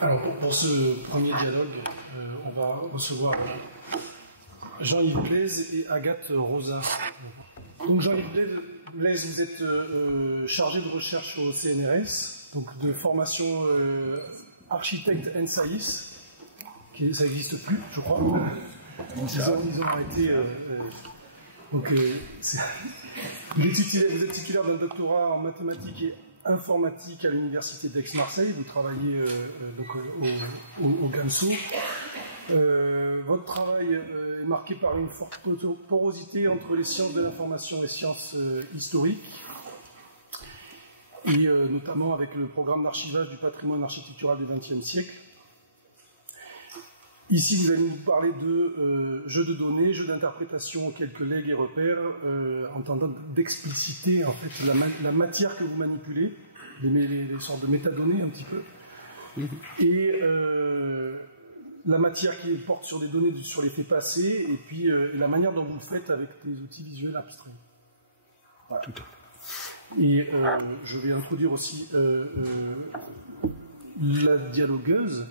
Alors pour ce premier dialogue, on va recevoir Jean-Yves Blaise et Agathe Rosa. Donc Jean-Yves Blaise, vous êtes chargé de recherche au CNRS, donc de formation architecte NSAIS, ça n'existe plus, je crois. Ils ont arrêté. Donc vous êtes titulaire d'un doctorat en mathématiques et informatique à l'université d'Aix-Marseille. Vous travaillez au GAMSO. Votre travail est marqué par une forte porosité entre les sciences de l'information et sciences historiques, et notamment avec le programme d'archivage du patrimoine architectural du XXe siècle. Ici, vous allez nous parler de jeux de données, jeux d'interprétation, quelques legs et repères, en tentant d'expliciter en fait la matière que vous manipulez, les sortes de métadonnées un petit peu, et la matière qui porte sur des données sur les faits passés, et puis la manière dont vous le faites avec des outils visuels abstraits. Voilà. Tout à fait. Et je vais introduire aussi la dialogueuse,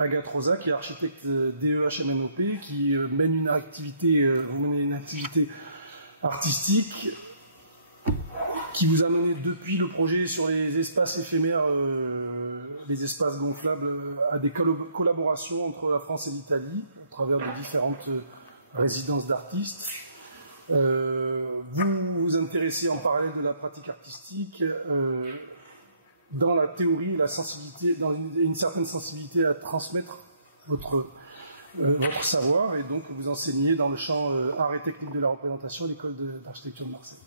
Agathe Rosa, qui est architecte DEHMNOP, qui mène une activité, artistique qui vous a mené depuis le projet sur les espaces éphémères, les espaces gonflables, à des collaborations entre la France et l'Italie, à travers de différentes résidences d'artistes. Vous vous intéressez en parallèle de la pratique artistique dans la théorie, la sensibilité, dans une certaine sensibilité à transmettre votre savoir, et donc vous enseignez dans le champ art et technique de la représentation à l'école d'architecture de Marseille.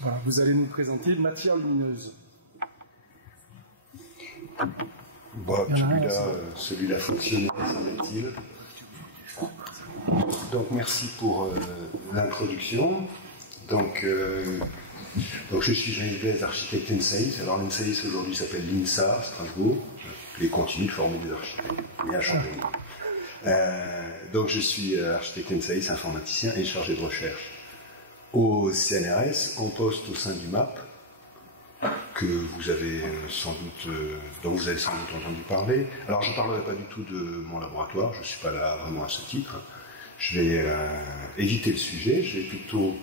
Voilà, vous allez nous présenter Matière lumineuse. Bon, celui-là fonctionnait, semble-t-il. Donc merci pour l'introduction. Donc je suis Jean-Yves Blaise, architecte NSAIS. Alors l'NSAIS aujourd'hui s'appelle l'INSA, Strasbourg. Et continue de former des architectes. Il y a un changement. Donc je suis architecte NSAIS, informaticien et chargé de recherche au CNRS, en poste au sein du MAP, que vous avez dont vous avez sans doute entendu parler. Alors je ne parlerai pas du tout de mon laboratoire, je ne suis pas là vraiment à ce titre. Je vais éviter le sujet, je vais plutôt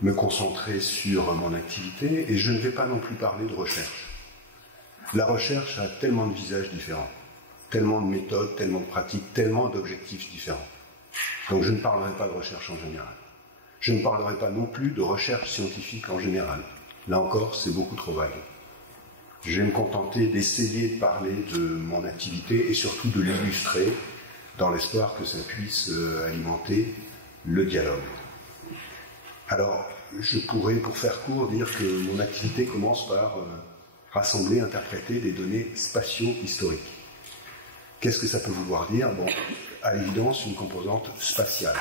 me concentrer sur mon activité, et je ne vais pas non plus parler de recherche. La recherche a tellement de visages différents, tellement de méthodes, tellement de pratiques, tellement d'objectifs différents. Donc je ne parlerai pas de recherche en général. Je ne parlerai pas non plus de recherche scientifique en général. Là encore, c'est beaucoup trop vague. Je vais me contenter d'essayer de parler de mon activité et surtout de l'illustrer dans l'espoir que ça puisse alimenter le dialogue. Alors, je pourrais, pour faire court, dire que mon activité commence par rassembler, interpréter des données spatio-historiques. Qu'est-ce que ça peut vouloir dire? Bon, à l'évidence, une composante spatiale.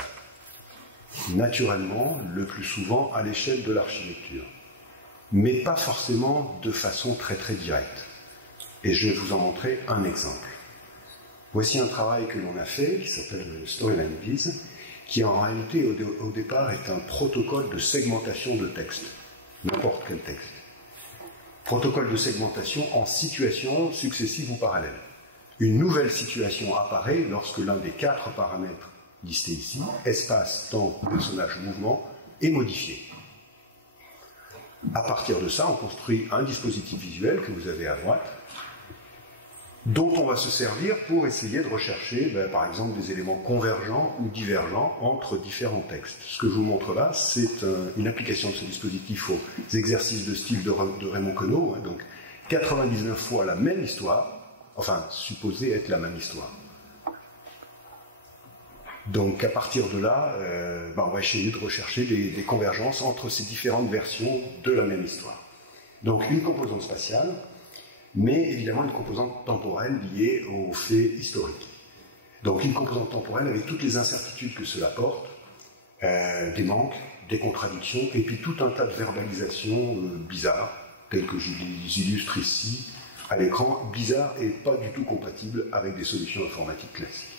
Naturellement, le plus souvent à l'échelle de l'architecture, mais pas forcément de façon très très directe. Et je vais vous en montrer un exemple. Voici un travail que l'on a fait, qui s'appelle Storyline Viz, qui en réalité au départ est un protocole de segmentation de texte, n'importe quel texte. Protocole de segmentation en situations successives ou parallèles. Une nouvelle situation apparaît lorsque l'un des 4 paramètres listés ici, espace, temps, personnage, mouvement, est modifié. À partir de ça, on construit un dispositif visuel que vous avez à droite, dont on va se servir pour essayer de rechercher, par exemple, des éléments convergents ou divergents entre différents textes. Ce que je vous montre là, c'est une application de ce dispositif aux exercices de style de Raymond Queneau, donc 99 fois la même histoire, enfin, supposée être la même histoire. Donc à partir de là, on va essayer de rechercher des convergences entre ces différentes versions de la même histoire. Donc une composante spatiale, mais évidemment une composante temporelle liée aux faits historiques. Donc une composante temporelle avec toutes les incertitudes que cela porte, des manques, des contradictions, et puis tout un tas de verbalisations bizarres, telles que je les illustre ici à l'écran, bizarres et pas du tout compatibles avec des solutions informatiques classiques.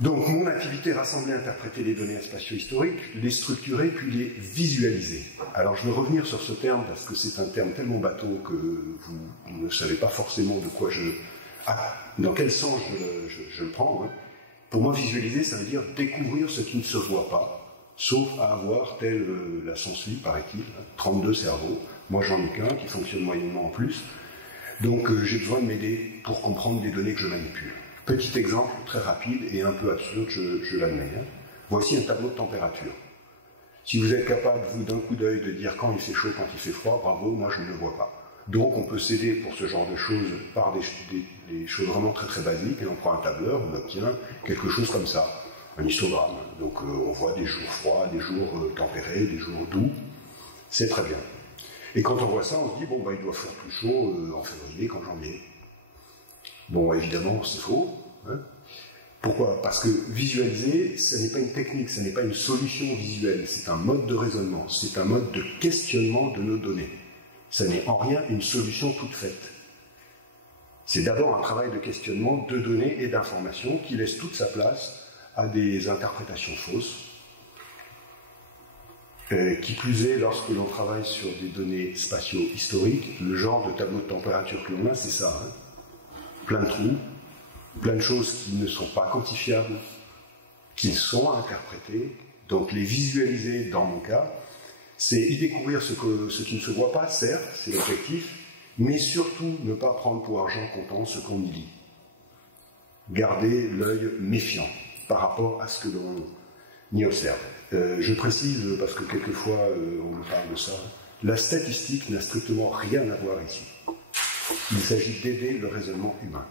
Donc mon activité rassemblait à interpréter les données spatio-historiques, les structurer, puis les visualiser. Alors je vais revenir sur ce terme parce que c'est un terme tellement bateau que vous ne savez pas forcément de quoi dans quel sens je le prends. Hein. Pour moi, visualiser, ça veut dire découvrir ce qui ne se voit pas, sauf à avoir, tel la Sansui, paraît-il, 32 cerveaux. Moi, j'en ai qu'un qui fonctionne moyennement en plus. Donc, j'ai besoin de m'aider pour comprendre les données que je manipule. Petit exemple très rapide et un peu absurde, je l'admets. Hein. Voici un tableau de température. Si vous êtes capable, vous, d'un coup d'œil, de dire quand il fait chaud, quand il fait froid, bravo, moi, je ne le vois pas. Donc, on peut s'aider pour ce genre de choses par des choses vraiment très très basiques, et on prend un tableur, on obtient quelque chose comme ça, un histogramme. Donc, on voit des jours froids, des jours tempérés, des jours doux. C'est très bien. Et quand on voit ça, on se dit, bon, bah, il doit faire plus chaud en février qu'en janvier. Bon, évidemment, c'est faux. Hein. Pourquoi? Parce que visualiser, ce n'est pas une technique, ce n'est pas une solution visuelle, c'est un mode de raisonnement, c'est un mode de questionnement de nos données. Ce n'est en rien une solution toute faite. C'est d'abord un travail de questionnement de données et d'informations qui laisse toute sa place à des interprétations fausses. Qui plus est, lorsque l'on travaille sur des données spatio-historiques, le genre de tableau de température que l'on a, c'est ça. Hein. Plein de trous, plein de choses qui ne sont pas quantifiables, qui sont à interpréter. Donc les visualiser, dans mon cas, c'est y découvrir ce qui ne se voit pas, certes, c'est l'objectif, mais surtout ne pas prendre pour argent comptant ce qu'on y lit. Garder l'œil méfiant par rapport à ce que l'on y observe. Je précise, parce que quelquefois on me parle de ça, la statistique n'a strictement rien à voir ici. Il s'agit d'aider le raisonnement humain.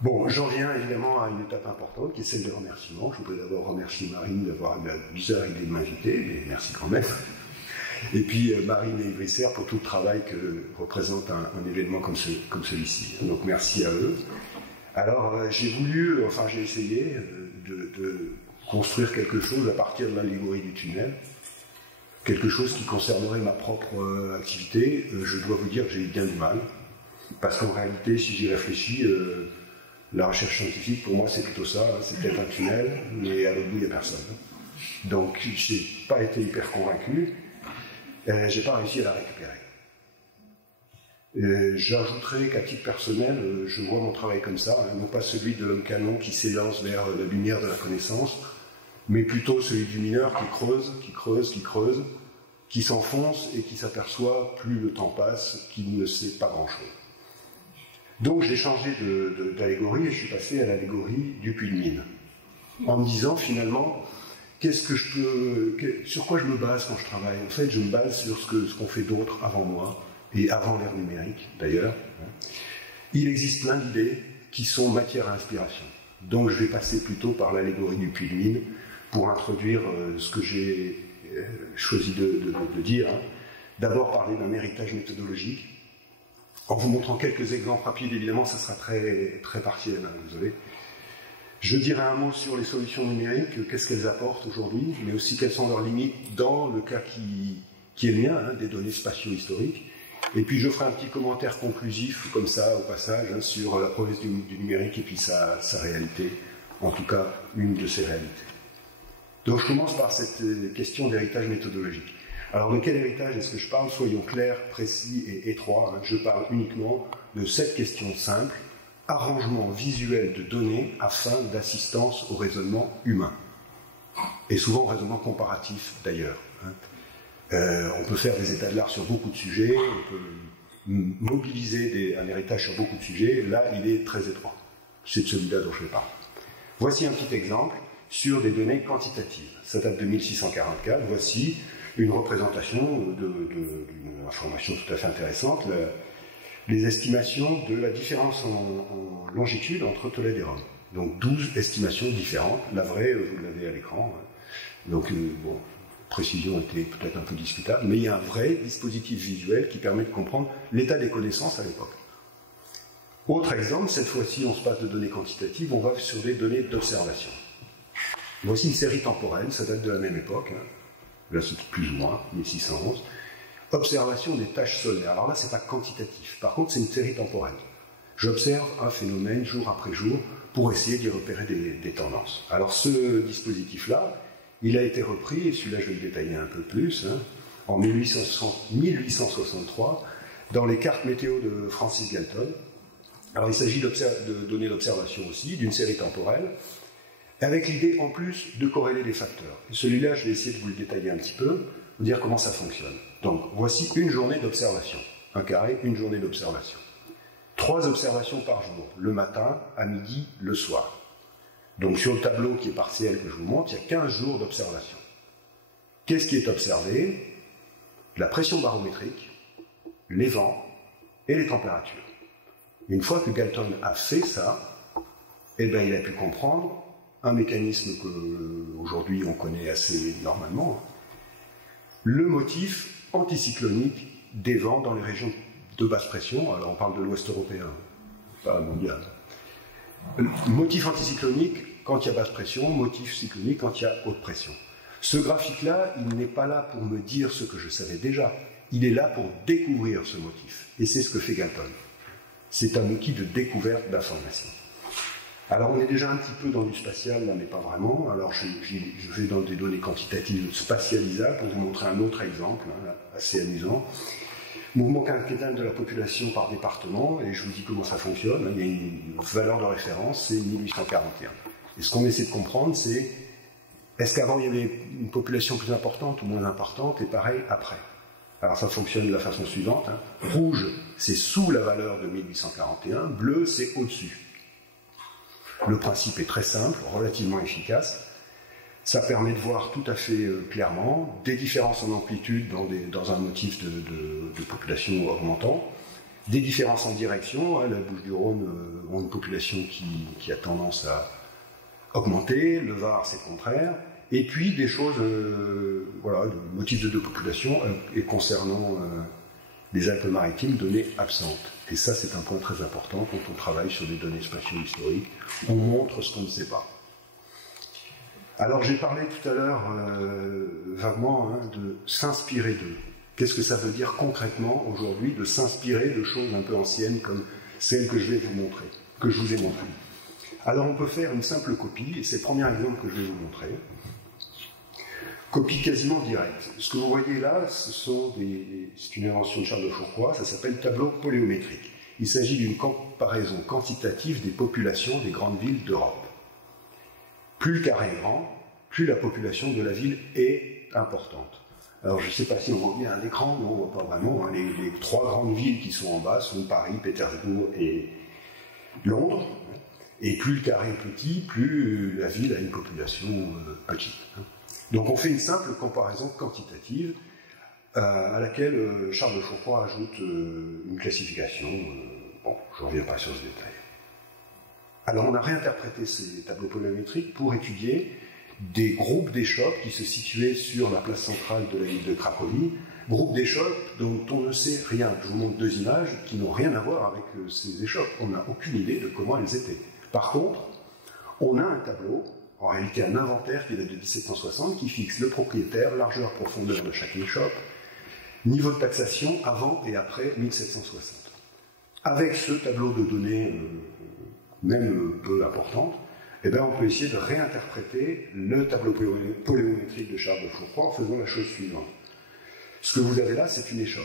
Bon, j'en viens évidemment à une étape importante qui est celle des remerciements. Je voudrais d'abord remercier Marine d'avoir eu la bizarre idée de m'inviter, mais merci quand même. Et puis Marine et Ibrisser pour tout le travail que représente un événement comme celui-ci. Donc merci à eux. Alors j'ai essayé de construire quelque chose à partir de l'allégorie du tunnel, quelque chose qui concernerait ma propre activité. Je dois vous dire que j'ai eu bien du mal, parce qu'en réalité, si j'y réfléchis, la recherche scientifique, pour moi, c'est plutôt ça, c'est peut-être un tunnel, mais à l'autre bout, il n'y a personne. Donc, je n'ai pas été hyper convaincu, je n'ai pas réussi à la récupérer. J'ajouterai qu'à titre personnel, je vois mon travail comme ça, hein, non pas celui de l'homme canon qui s'élance vers la lumière de la connaissance, mais plutôt celui du mineur qui creuse, qui s'enfonce et qui s'aperçoit, plus le temps passe, qu'il ne sait pas grand-chose. Donc j'ai changé d'allégorie et je suis passé à l'allégorie du puits de mine, en me disant finalement, sur quoi je me base quand je travaille? En fait, je me base sur ce qu'ont fait d'autres avant moi, et avant l'ère numérique d'ailleurs. Il existe plein d'idées qui sont matière à inspiration. Donc je vais passer plutôt par l'allégorie du puits de mine pour introduire ce que j'ai choisi de dire. D'abord parler d'un héritage méthodologique, en vous montrant quelques exemples rapides. Évidemment, ça sera très, très partiel, hein, désolé. Je dirai un mot sur les solutions numériques, qu'est-ce qu'elles apportent aujourd'hui, mais aussi quelles sont leurs limites dans le cas qui est le mien, hein, des données spatio-historiques. Et puis je ferai un petit commentaire conclusif, comme ça, au passage, hein, sur la promesse du numérique et puis sa réalité, en tout cas une de ses réalités. Donc je commence par cette question d'héritage méthodologique. Alors de quel héritage est-ce que je parle? Soyons clairs, précis et étroits. Hein. Je parle uniquement de cette question simple, arrangement visuel de données afin d'assistance au raisonnement humain. Et souvent au raisonnement comparatif d'ailleurs. Hein. On peut faire des états de l'art sur beaucoup de sujets, on peut mobiliser un héritage sur beaucoup de sujets. Là, il est très étroit. C'est de celui-là dont je parle. Voici un petit exemple sur des données quantitatives. Ça date de 1644. Voici une représentation d'une information tout à fait intéressante, les estimations de la différence en longitude entre Tolède et Rome. Donc 12 estimations différentes. La vraie, vous l'avez à l'écran. Donc, bon, précision était peut-être un peu discutable, mais il y a un vrai dispositif visuel qui permet de comprendre l'état des connaissances à l'époque. Autre exemple, cette fois-ci, on se passe de données quantitatives, on va sur des données d'observation. Voici une série temporelle, ça date de la même époque, hein. Là c'est plus ou moins, 1611. Observation des taches solaires. Alors là, c'est pas quantitatif, par contre, c'est une série temporelle. J'observe un phénomène jour après jour pour essayer d'y repérer des tendances. Alors ce dispositif-là, il a été repris, et celui-là je vais le détailler un peu plus, en 1863, dans les cartes météo de Francis Galton. Alors il s'agit de données d'observation aussi, d'une série temporelle, avec l'idée en plus de corréler les facteurs. Et celui-là, je vais essayer de vous le détailler un petit peu, vous dire comment ça fonctionne. Donc voici une journée d'observation, un carré, une journée d'observation. 3 observations par jour, le matin, à midi, le soir. Donc sur le tableau qui est partiel que je vous montre, il y a 15 jours d'observation. Qu'est-ce qui est observé? La pression barométrique, les vents et les températures. Une fois que Galton a fait ça, eh ben, il a pu comprendre un mécanisme qu'aujourd'hui on connaît assez normalement, le motif anticyclonique des vents dans les régions de basse pression. Alors on parle de l'Ouest européen, pas mondial. Motif anticyclonique quand il y a basse pression, motif cyclonique quand il y a haute pression. Ce graphique-là, il n'est pas là pour me dire ce que je savais déjà, il est là pour découvrir ce motif. Et c'est ce que fait Galton. C'est un outil de découverte d'informations. Alors on est déjà un petit peu dans du spatial, là, mais pas vraiment. Alors je vais dans des données quantitatives spatialisables pour vous montrer un autre exemple, assez amusant. Mouvement quinquennal de la population par département, et je vous dis comment ça fonctionne. Il y a une valeur de référence, c'est 1841. Et ce qu'on essaie de comprendre, c'est est-ce qu'avant il y avait une population plus importante ou moins importante, et pareil après. Alors ça fonctionne de la façon suivante. Rouge, c'est sous la valeur de 1841, bleu, c'est au-dessus. Le principe est très simple, relativement efficace. Ça permet de voir tout à fait clairement des différences en amplitude dans un motif de population augmentant, des différences en direction. La Bouches-du-Rhône ont une population qui a tendance à augmenter, le Var c'est le contraire, et puis des choses, voilà, de motifs de population, et concernant les Alpes-Maritimes, données absentes. Et ça c'est un point très important quand on travaille sur des données spatio-historiques, on montre ce qu'on ne sait pas. Alors j'ai parlé tout à l'heure vaguement de s'inspirer d'eux. Qu'est-ce que ça veut dire concrètement aujourd'hui de s'inspirer de choses un peu anciennes comme celles que je vais vous montrer, que je vous ai montrées. Alors on peut faire une simple copie, et c'est le premier exemple que je vais vous montrer. Copie quasiment directe. Ce que vous voyez là, c'est une invention de Charles de Fourcroy, ça s'appelle tableau poléométrique. Il s'agit d'une comparaison quantitative des populations des grandes villes d'Europe. Plus le carré est grand, plus la population de la ville est importante. Alors je ne sais pas si on voit bien un écran, non, on ne voit pas vraiment. Les 3 grandes villes qui sont en bas sont Paris, Pétersbourg et Londres. Et plus le carré est petit, plus la ville a une population petite. Donc on fait une simple comparaison quantitative à laquelle Charles de Fourcroy ajoute une classification. Bon, je ne reviens pas sur ce détail. Alors on a réinterprété ces tableaux poléométriques pour étudier des groupes d'échoppes qui se situaient sur la place centrale de la ville de Cracovie, groupes d'échoppes dont on ne sait rien. Je vous montre 2 images qui n'ont rien à voir avec ces échoppes. On n'a aucune idée de comment elles étaient. Par contre, on a un tableau, en réalité un inventaire qui date de 1760, qui fixe le propriétaire, largeur, profondeur de chaque échoppe, niveau de taxation avant et après 1760. Avec ce tableau de données même peu importante, eh bien, on peut essayer de réinterpréter le tableau poléométrique de Charles de Fourcroy en faisant la chose suivante. Ce que vous avez là, c'est une échoppe.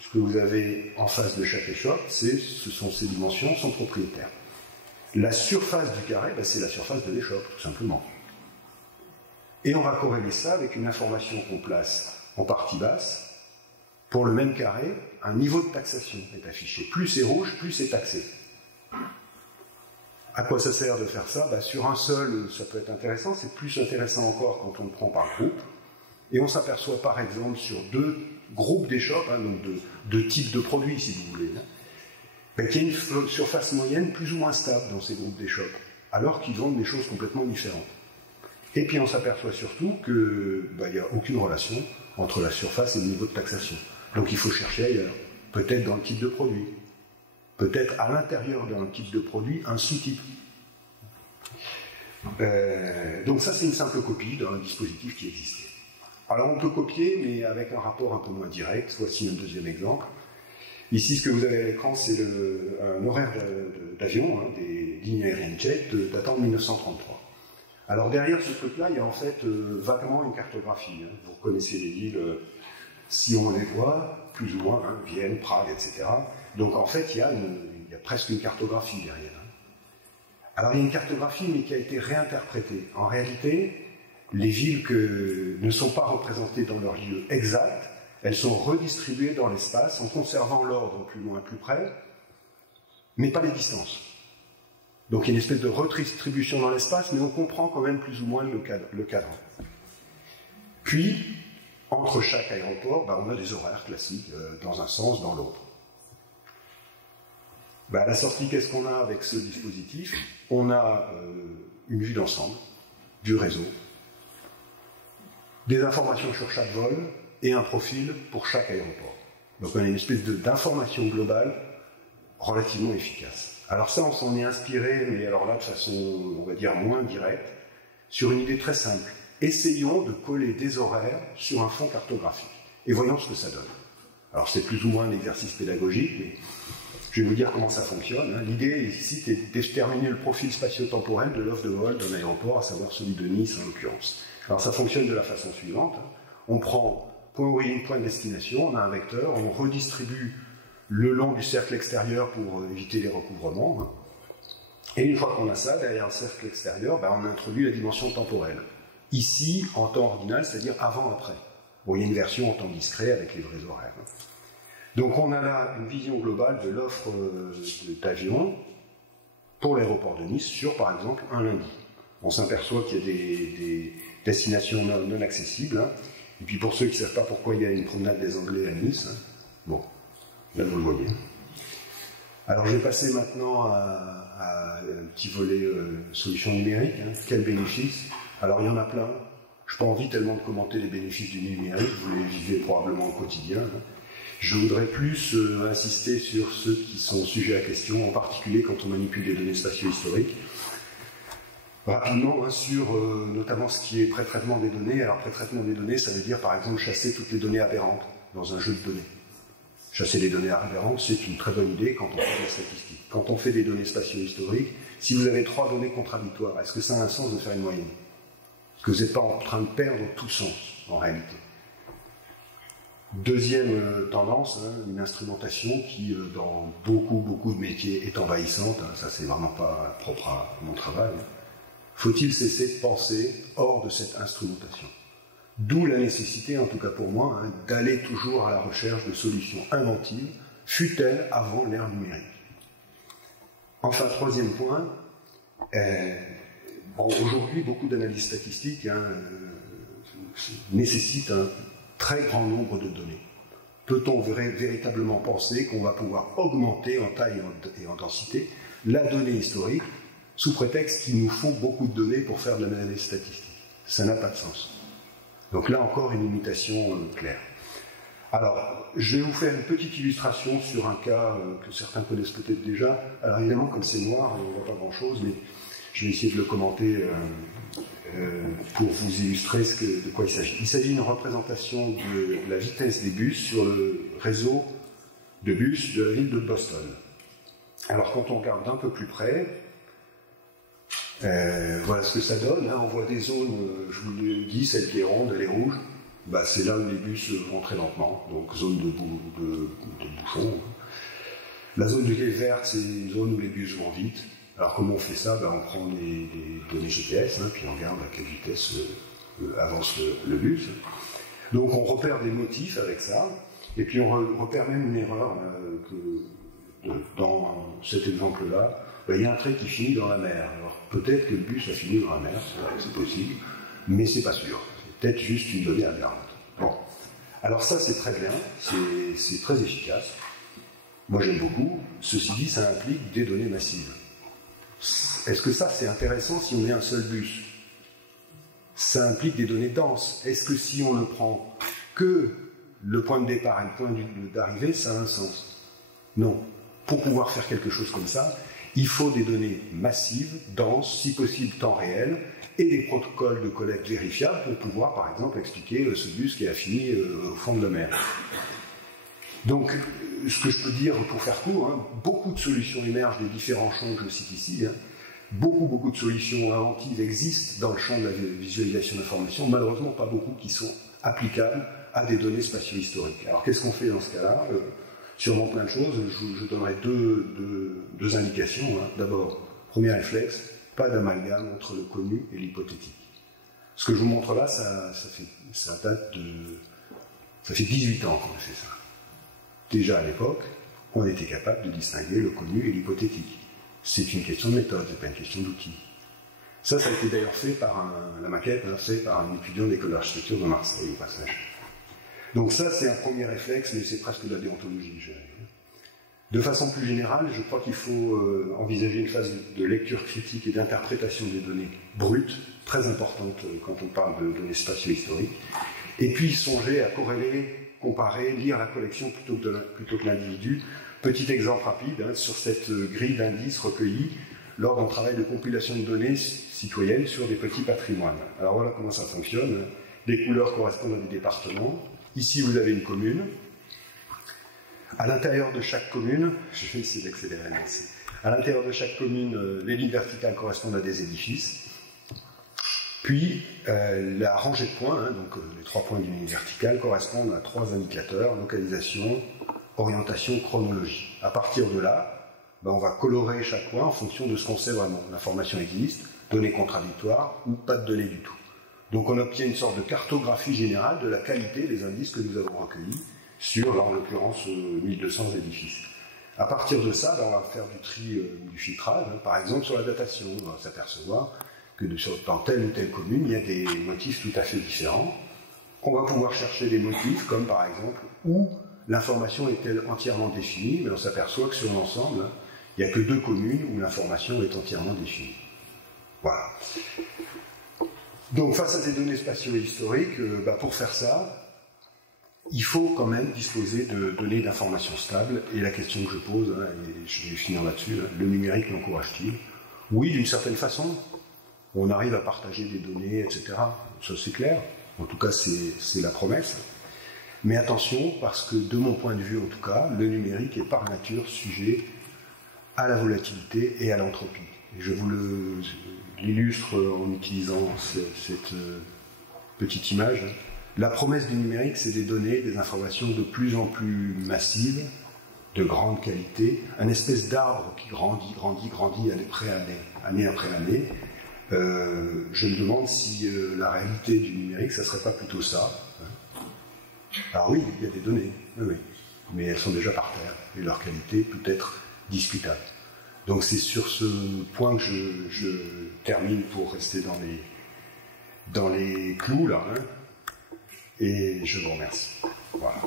Ce que vous avez en face de chaque échoppe, ce sont ses dimensions, son propriétaire. La surface du carré, c'est la surface de l'échoppe, tout simplement. Et on va corréler ça avec une information qu'on place en partie basse. Pour le même carré, un niveau de taxation est affiché. Plus c'est rouge, plus c'est taxé. À quoi ça sert de faire ça? Sur un seul, ça peut être intéressant. C'est plus intéressant encore quand on le prend par groupe. Et on s'aperçoit par exemple sur 2 groupes d'échoppes, donc 2 types de produits si vous voulez, qu'il y a une surface moyenne plus ou moins stable dans ces groupes d'échoppes, alors qu'ils vendent des choses complètement différentes. Et puis on s'aperçoit surtout qu'il n'y a aucune relation entre la surface et le niveau de taxation. Donc il faut chercher ailleurs, peut-être dans le type de produit. Peut-être à l'intérieur d'un type de produit, un sous-type. Donc ça, c'est une simple copie d'un dispositif qui existait. Alors on peut copier, mais avec un rapport un peu moins direct. Voici un deuxième exemple. Ici, ce que vous avez à l'écran, c'est un horaire d'avion, hein, des lignes aériennes tchèques datant de 1933. Alors derrière ce truc-là, il y a en fait vaguement une cartographie. Hein. Vous reconnaissez les villes, si on les voit, plus ou moins, hein, Vienne, Prague, etc. Donc en fait, il y a presque une cartographie derrière. Alors il y a une cartographie, mais qui a été réinterprétée. En réalité, les villes ne sont pas représentées dans leur lieu exact, elles sont redistribuées dans l'espace en conservant l'ordre plus loin, plus près, mais pas les distances. Donc il y a une espèce de redistribution dans l'espace, mais on comprend quand même plus ou moins le cadre. Puis, entre chaque aéroport, on a des horaires classiques, dans un sens, dans l'autre. À la sortie, qu'est-ce qu'on a avec ce dispositif? On a une vue d'ensemble du réseau, des informations sur chaque vol et un profil pour chaque aéroport. Donc on a une espèce d'information globale relativement efficace. Alors ça, on s'en est inspiré, mais alors là de façon, on va dire, moins directe, sur une idée très simple. Essayons de coller des horaires sur un fond cartographique et voyons ce que ça donne. Alors c'est plus ou moins un exercice pédagogique, mais je vais vous dire comment ça fonctionne. L'idée ici est de déterminer le profil spatio-temporel de l'offre de vol d'un aéroport, à savoir celui de Nice en l'occurrence. Alors ça fonctionne de la façon suivante. On prend point origine, point destination, on a un vecteur, on redistribue le long du cercle extérieur pour éviter les recouvrements. Et une fois qu'on a ça, derrière le cercle extérieur, on introduit la dimension temporelle. Ici, en temps ordinal, c'est-à-dire avant-après. Bon, il y a une version en temps discret avec les vrais horaires. Donc on a là une vision globale de l'offre d'avions pour l'aéroport de Nice sur, par exemple, un lundi. On s'aperçoit qu'il y a des destinations non accessibles. Et puis pour ceux qui ne savent pas pourquoi il y a une promenade des Anglais à Nice, bon, là vous le voyez. Alors je vais passer maintenant à un petit volet solutions numériques. Quel bénéfice? Alors il y en a plein. Je n'ai pas envie tellement de commenter les bénéfices du numérique, vous les vivez probablement au quotidien. Je voudrais plus insister sur ceux qui sont sujets à question, en particulier quand on manipule des données spatio-historiques. Rapidement, sur notamment ce qui est pré-traitement des données. Alors pré-traitement des données, ça veut dire par exemple chasser toutes les données aberrantes dans un jeu de données. Chasser les données aberrantes, c'est une très bonne idée quand on fait des statistiques. Quand on fait des données spatio-historiques, si vous avez 3 données contradictoires, est-ce que ça a un sens de faire une moyenne? Est-ce que vous n'êtes pas en train de perdre tout sens, en réalité? Deuxième tendance, une instrumentation qui, dans beaucoup de métiers, est envahissante. Ça, c'est vraiment pas propre à mon travail. Faut-il cesser de penser hors de cette instrumentation? D'où la nécessité, en tout cas pour moi, d'aller toujours à la recherche de solutions inventives, fût-elles avant l'ère numérique. Enfin, troisième point, aujourd'hui, beaucoup d'analyses statistiques nécessitent un très grand nombre de données. Peut-on véritablement penser qu'on va pouvoir augmenter en taille et en densité la donnée historique sous prétexte qu'il nous faut beaucoup de données pour faire de l'analyse statistique? Ça n'a pas de sens. Donc là encore, une limitation claire. Alors, je vais vous faire une petite illustration sur un cas que certains connaissent peut-être déjà. Alors évidemment, comme c'est noir, on ne voit pas grand-chose, mais je vais essayer de le commenter pour vous illustrer de quoi il s'agit. Il s'agit d'une représentation de la vitesse des bus sur le réseau de bus de la ville de Boston. Alors quand on regarde d'un peu plus près, voilà ce que ça donne. On voit des zones, je vous le dis, celle qui est ronde, elle est rouge. C'est là où les bus vont très lentement, donc zone de bouchon. La zone qui est verte, c'est une zone où les bus vont vite. Alors comment on fait ça? On prend des données GPS, puis on regarde à quelle vitesse avance le bus. Donc on repère des motifs avec ça, et puis on repère même une erreur que dans cet exemple-là, il y a un trait qui finit dans la mer. Alors peut-être que le bus a fini dans la mer, c'est possible, mais c'est pas sûr. C'est peut-être juste une donnée aberrante. Bon. Alors ça c'est très bien, c'est très efficace. Moi j'aime beaucoup. Ceci dit, ça implique des données massives. Est-ce que ça c'est intéressant si on est un seul bus? Ça implique des données denses. Est-ce que si on ne prend que le point de départ et le point d'arrivée, ça a un sens? Non. Pour pouvoir faire quelque chose comme ça, il faut des données massives, denses, si possible temps réel, et des protocoles de collecte vérifiables pour pouvoir, par exemple, expliquer ce bus qui a fini au fond de la mer. Donc, ce que je peux dire pour faire court, hein, beaucoup de solutions émergent des différents champs que je cite ici. Hein. Beaucoup de solutions inventives existent dans le champ de la visualisation d'informations, malheureusement pas beaucoup qui sont applicables à des données spatio-historiques. Alors qu'est-ce qu'on fait dans ce cas-là? Sûrement plein de choses, je donnerai deux indications. Hein. D'abord, premier réflexe, pas d'amalgame entre le connu et l'hypothétique. Ce que je vous montre là, ça fait 18 ans qu'on a fait ça. Déjà à l'époque, on était capable de distinguer le connu et l'hypothétique. C'est une question de méthode, c'est pas une question d'outil. Ça a été d'ailleurs fait par la maquette, hein, fait par un étudiant d'école d'architecture de Marseille, au passage. Donc ça, c'est un premier réflexe, mais c'est presque de la déontologie, je dirais. De façon plus générale, je crois qu'il faut envisager une phase de lecture critique et d'interprétation des données brutes, très importante quand on parle de données spatio-historiques, et puis songer à corréler, comparer, lire la collection plutôt que l'individu. Petit exemple rapide, hein, sur cette grille d'indices recueillis lors d'un travail de compilation de données citoyennes sur des petits patrimoines. Alors voilà comment ça fonctionne. Les couleurs correspondent à des départements. Ici, vous avez une commune. À l'intérieur de chaque commune, je vais essayer d'accélérer. À l'intérieur de chaque commune, les lignes verticales correspondent à des édifices. Puis, la rangée de points, hein, donc les 3 points d'une ligne verticale, correspondent à 3 indicateurs, localisation, orientation, chronologie. À partir de là, on va colorer chaque point en fonction de ce qu'on sait vraiment. L'information existe, données contradictoires ou pas de données du tout. Donc on obtient une sorte de cartographie générale de la qualité des indices que nous avons recueillis sur, là, en l'occurrence, 1200 édifices. À partir de ça, on va faire du tri, du filtrage, hein, par exemple sur la datation. On va s'apercevoir que dans telle ou telle commune, il y a des motifs tout à fait différents. On va pouvoir chercher des motifs comme par exemple où l'information est-elle entièrement définie, mais on s'aperçoit que sur l'ensemble, il n'y a que 2 communes où l'information est entièrement définie. Voilà. Donc face à ces données spatio-historiques, pour faire ça, il faut quand même disposer de données d'information stables. Et la question que je pose, hein, et je vais finir là-dessus, hein, le numérique l'encourage-t-il? Oui, d'une certaine façon. On arrive à partager des données, etc. Ça c'est clair. En tout cas, c'est la promesse. Mais attention, parce que de mon point de vue en tout cas, le numérique est par nature sujet à la volatilité et à l'entropie. Je vous l'illustre en utilisant cette petite image. La promesse du numérique, c'est des données, des informations de plus en plus massives, de grande qualité, un espèce d'arbre qui grandit année après année. Je me demande si la réalité du numérique, ça ne serait pas plutôt ça. Alors oui, il y a des données, oui, mais elles sont déjà par terre, et leur qualité peut être discutable. Donc c'est sur ce point que je termine pour rester dans les clous, là, hein, et je vous remercie. Voilà.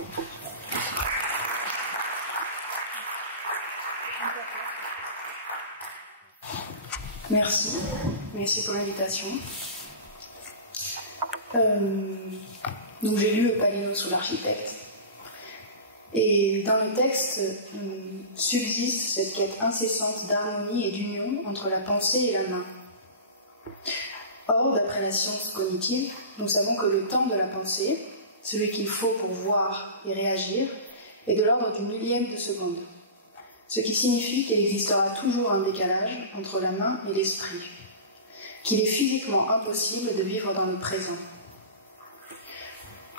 Merci. Merci pour l'invitation. Donc j'ai lu Palino sous l'architecte. Et dans le texte subsiste cette quête incessante d'harmonie et d'union entre la pensée et la main. Or, d'après la science cognitive, nous savons que le temps de la pensée, celui qu'il faut pour voir et réagir, est de l'ordre du millième de seconde. Ce qui signifie qu'il existera toujours un décalage entre la main et l'esprit, qu'il est physiquement impossible de vivre dans le présent.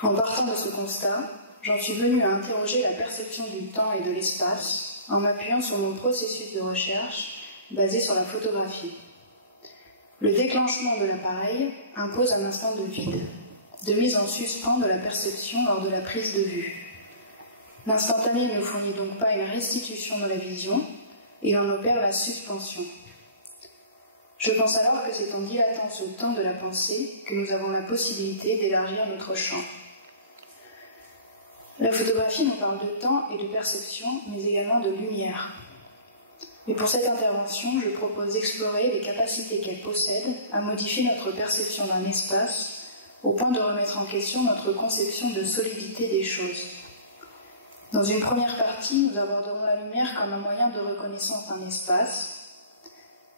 En partant de ce constat, j'en suis venue à interroger la perception du temps et de l'espace en m'appuyant sur mon processus de recherche basé sur la photographie. Le déclenchement de l'appareil impose un instant de vide, de mise en suspens de la perception lors de la prise de vue. L'instantané ne fournit donc pas une restitution de la vision, il en opère la suspension. Je pense alors que c'est en dilatant ce temps de la pensée que nous avons la possibilité d'élargir notre champ. La photographie nous parle de temps et de perception, mais également de lumière. Et pour cette intervention, je propose d'explorer les capacités qu'elle possède à modifier notre perception d'un espace au point de remettre en question notre conception de solidité des choses. Dans une première partie, nous aborderons la lumière comme un moyen de reconnaissance d'un espace,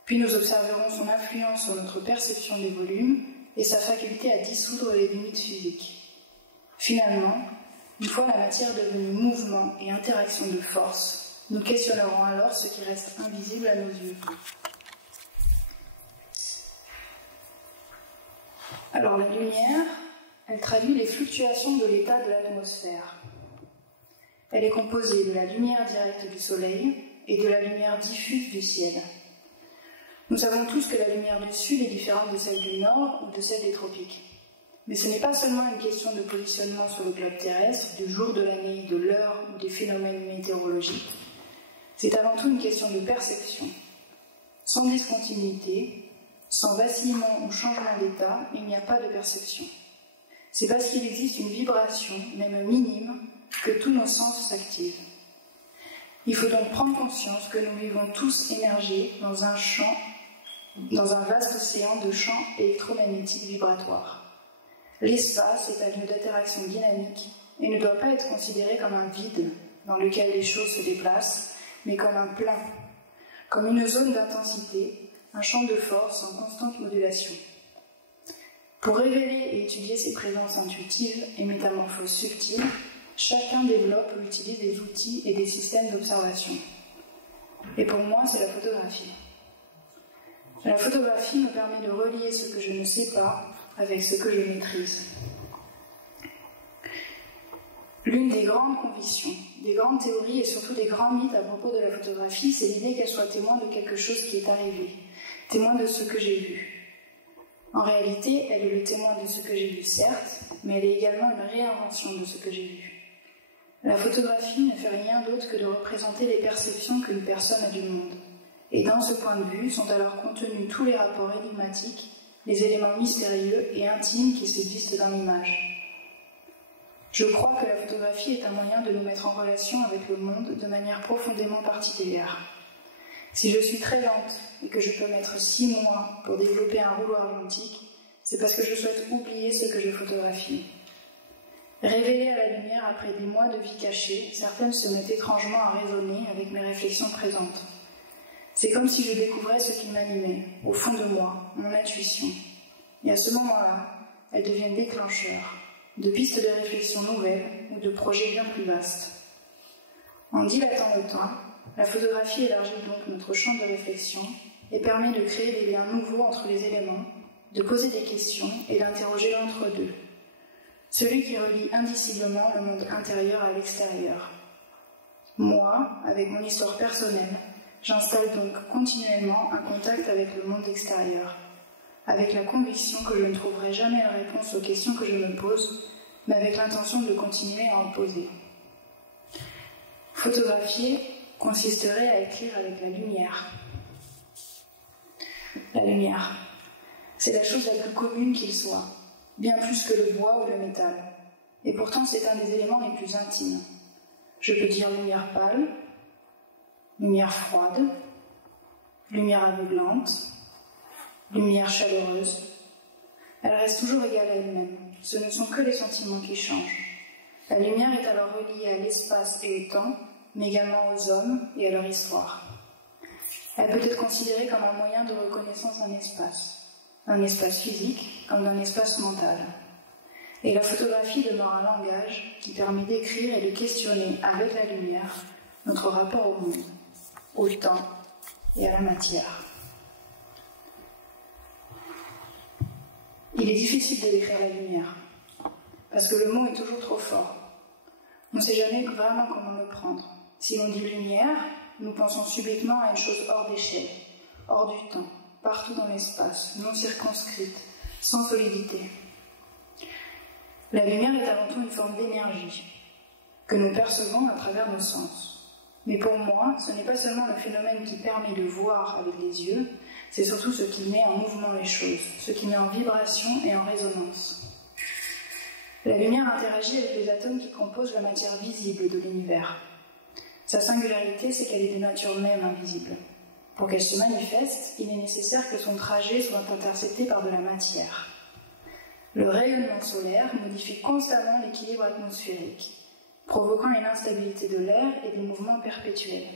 puis nous observerons son influence sur notre perception des volumes et sa faculté à dissoudre les limites physiques. Finalement, Une fois la matière devenue mouvement et interaction de force, nous questionnerons alors ce qui reste invisible à nos yeux. Alors la lumière, elle traduit les fluctuations de l'état de l'atmosphère. Elle est composée de la lumière directe du soleil et de la lumière diffuse du ciel. Nous savons tous que la lumière du sud est différente de celle du nord ou de celle des tropiques. Mais ce n'est pas seulement une question de positionnement sur le globe terrestre, du jour de l'année, de l'heure ou des phénomènes météorologiques. C'est avant tout une question de perception. Sans discontinuité, sans vacillement ou changement d'état, il n'y a pas de perception. C'est parce qu'il existe une vibration, même minime, que tous nos sens s'activent. Il faut donc prendre conscience que nous vivons tous émergés dans un vaste océan de champs électromagnétiques vibratoires. L'espace est un lieu d'interaction dynamique et ne doit pas être considéré comme un vide dans lequel les choses se déplacent, mais comme un plein, comme une zone d'intensité, un champ de force en constante modulation. Pour révéler et étudier ces présences intuitives et métamorphoses subtiles, chacun développe ou utilise des outils et des systèmes d'observation. Et pour moi, c'est la photographie. La photographie me permet de relier ce que je ne sais pas avec ce que je maîtrise. L'une des grandes convictions, des grandes théories et surtout des grands mythes à propos de la photographie, c'est l'idée qu'elle soit témoin de quelque chose qui est arrivé, témoin de ce que j'ai vu. En réalité, elle est le témoin de ce que j'ai vu, certes, mais elle est également une réinvention de ce que j'ai vu. La photographie ne fait rien d'autre que de représenter les perceptions qu'une personne a du monde. Et dans ce point de vue sont alors contenus tous les rapports énigmatiques, les éléments mystérieux et intimes qui subsistent dans l'image. Je crois que la photographie est un moyen de nous mettre en relation avec le monde de manière profondément particulière. Si je suis très lente et que je peux mettre 6 mois pour développer un rouleau argentique, c'est parce que je souhaite oublier ce que je photographie. Révélées à la lumière après des mois de vie cachée, certaines se mettent étrangement à résonner avec mes réflexions présentes. C'est comme si je découvrais ce qui m'animait, au fond de moi, mon intuition. Et à ce moment-là, elles deviennent déclencheurs, de pistes de réflexion nouvelles ou de projets bien plus vastes. En dilatant le temps, la photographie élargit donc notre champ de réflexion et permet de créer des liens nouveaux entre les éléments, de poser des questions et d'interroger l'entre-deux. Celui qui relie indissiblement le monde intérieur à l'extérieur. Moi, avec mon histoire personnelle, j'installe donc continuellement un contact avec le monde extérieur, avec la conviction que je ne trouverai jamais la réponse aux questions que je me pose, mais avec l'intention de continuer à en poser. Photographier consisterait à écrire avec la lumière. La lumière, c'est la chose la plus commune qu'il soit, bien plus que le bois ou le métal, et pourtant c'est un des éléments les plus intimes. Je peux dire lumière pâle, lumière froide, lumière aveuglante, lumière chaleureuse. Elle reste toujours égale à elle-même. Ce ne sont que les sentiments qui changent. La lumière est alors reliée à l'espace et au temps, mais également aux hommes et à leur histoire. Elle peut être considérée comme un moyen de reconnaissance d'un espace physique comme d'un espace mental. Et la photographie demeure un langage qui permet d'écrire et de questionner avec la lumière notre rapport au monde, au temps et à la matière. Il est difficile de décrire la lumière, parce que le mot est toujours trop fort. On ne sait jamais vraiment comment le prendre. Si l'on dit lumière, nous pensons subitement à une chose hors d'échelle, hors du temps, partout dans l'espace, non circonscrite, sans solidité. La lumière est avant tout une forme d'énergie, que nous percevons à travers nos sens. Mais pour moi, ce n'est pas seulement le phénomène qui permet de voir avec les yeux, c'est surtout ce qui met en mouvement les choses, ce qui met en vibration et en résonance. La lumière interagit avec les atomes qui composent la matière visible de l'univers. Sa singularité, c'est qu'elle est de nature même invisible. Pour qu'elle se manifeste, il est nécessaire que son trajet soit intercepté par de la matière. Le rayonnement solaire modifie constamment l'équilibre atmosphérique, provoquant une instabilité de l'air et des mouvements perpétuels.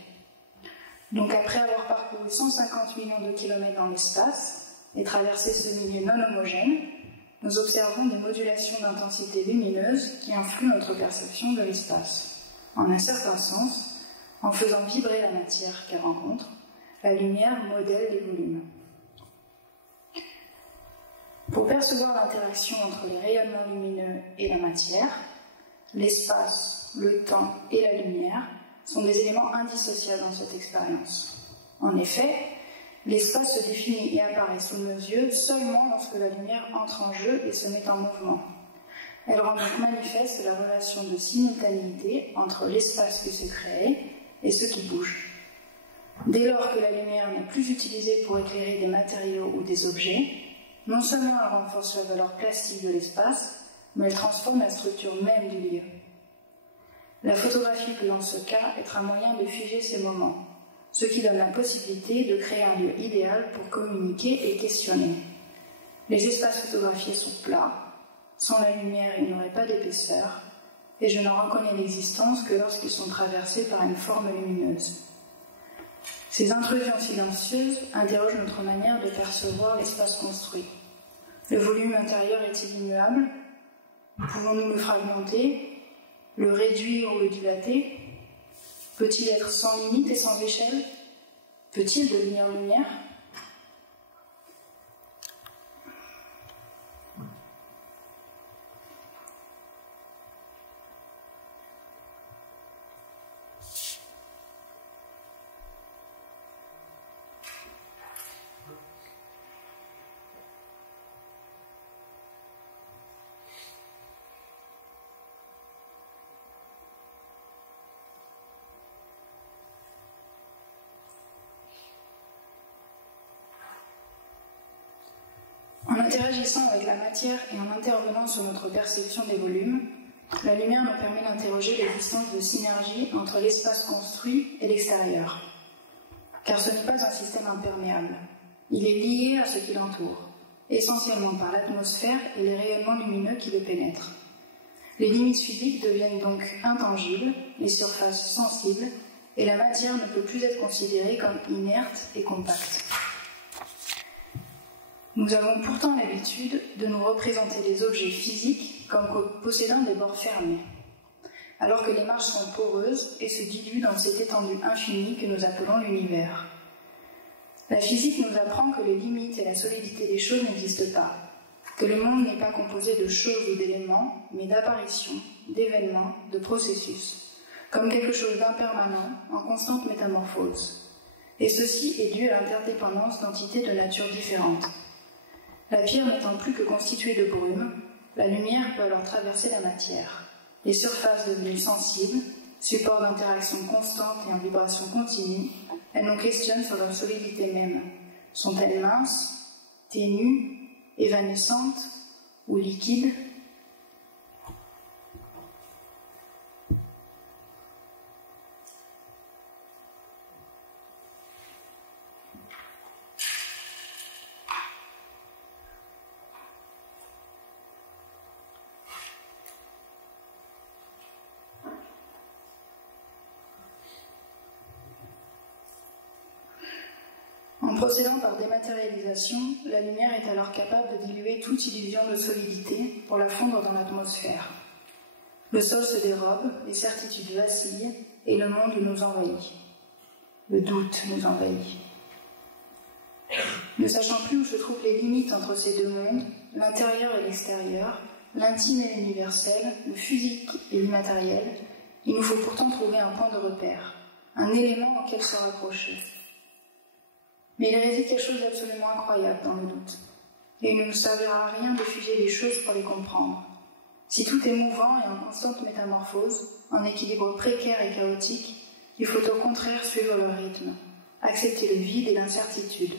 Donc après avoir parcouru 150 millions de kilomètres dans l'espace et traversé ce milieu non homogène, nous observons des modulations d'intensité lumineuse qui influent notre perception de l'espace. En un certain sens, en faisant vibrer la matière qu'elle rencontre, la lumière modèle les volumes. Pour percevoir l'interaction entre les rayonnements lumineux et la matière, l'espace, le temps et la lumière sont des éléments indissociables dans cette expérience. En effet, l'espace se définit et apparaît sous nos yeux seulement lorsque la lumière entre en jeu et se met en mouvement. Elle rend donc manifeste la relation de simultanéité entre l'espace qui se crée et ce qui bouge. Dès lors que la lumière n'est plus utilisée pour éclairer des matériaux ou des objets, non seulement elle renforce la valeur plastique de l'espace, mais elle transforme la structure même du lieu. La photographie peut dans ce cas être un moyen de figer ces moments, ce qui donne la possibilité de créer un lieu idéal pour communiquer et questionner. Les espaces photographiés sont plats, sans la lumière il n'y aurait pas d'épaisseur, et je n'en reconnais l'existence que lorsqu'ils sont traversés par une forme lumineuse. Ces intrusions silencieuses interrogent notre manière de percevoir l'espace construit. Le volume intérieur est-il immuable? Pouvons-nous le fragmenter, le réduire ou le dilater? Peut-il être sans limite et sans échelle? Peut-il devenir lumière? En interagissant avec la matière et en intervenant sur notre perception des volumes, la lumière nous permet d'interroger l'existence de synergie entre l'espace construit et l'extérieur. Car ce n'est pas un système imperméable. Il est lié à ce qui l'entoure, essentiellement par l'atmosphère et les rayonnements lumineux qui le pénètrent. Les limites physiques deviennent donc intangibles, les surfaces sensibles, et la matière ne peut plus être considérée comme inerte et compacte. Nous avons pourtant l'habitude de nous représenter les objets physiques comme possédant des bords fermés, alors que les marges sont poreuses et se diluent dans cette étendue infinie que nous appelons l'univers. La physique nous apprend que les limites et la solidité des choses n'existent pas, que le monde n'est pas composé de choses ou d'éléments, mais d'apparitions, d'événements, de processus, comme quelque chose d'impermanent, en constante métamorphose. Et ceci est dû à l'interdépendance d'entités de nature différentes. La pierre n'étant plus que constituée de brume, la lumière peut alors traverser la matière. Les surfaces devenues sensibles, supports d'interaction constante et en vibration continue, elles nous questionnent sur leur solidité même. Sont-elles minces, ténues, évanescentes ou liquides ? En procédant par dématérialisation, la lumière est alors capable de diluer toute illusion de solidité pour la fondre dans l'atmosphère. Le sol se dérobe, les certitudes vacillent et le monde nous envahit. Le doute nous envahit. Ne sachant plus où se trouvent les limites entre ces deux mondes, l'intérieur et l'extérieur, l'intime et l'universel, le physique et l'immatériel, il nous faut pourtant trouver un point de repère, un élément auquel se raccrocher. Mais il réside quelque chose d'absolument incroyable dans le doute, et il ne nous servira à rien de figer les choses pour les comprendre. Si tout est mouvant et en constante métamorphose, en équilibre précaire et chaotique, il faut au contraire suivre le rythme, accepter le vide et l'incertitude.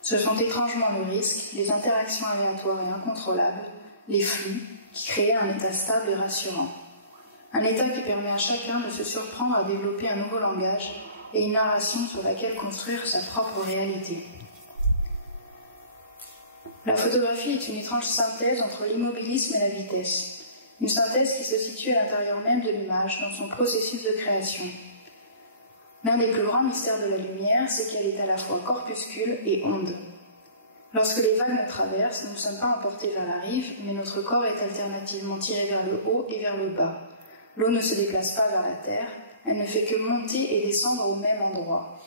Ce sont étrangement le risque, les interactions aléatoires et incontrôlables, les flux, qui créent un état stable et rassurant. Un état qui permet à chacun de se surprendre à développer un nouveau langage et une narration sur laquelle construire sa propre réalité. La photographie est une étrange synthèse entre l'immobilisme et la vitesse, une synthèse qui se situe à l'intérieur même de l'image, dans son processus de création. L'un des plus grands mystères de la lumière, c'est qu'elle est à la fois corpuscule et onde. Lorsque les vagues nous traversent, nous ne sommes pas emportés vers la rive, mais notre corps est alternativement tiré vers le haut et vers le bas. L'eau ne se déplace pas vers la terre, elle ne fait que monter et descendre au même endroit.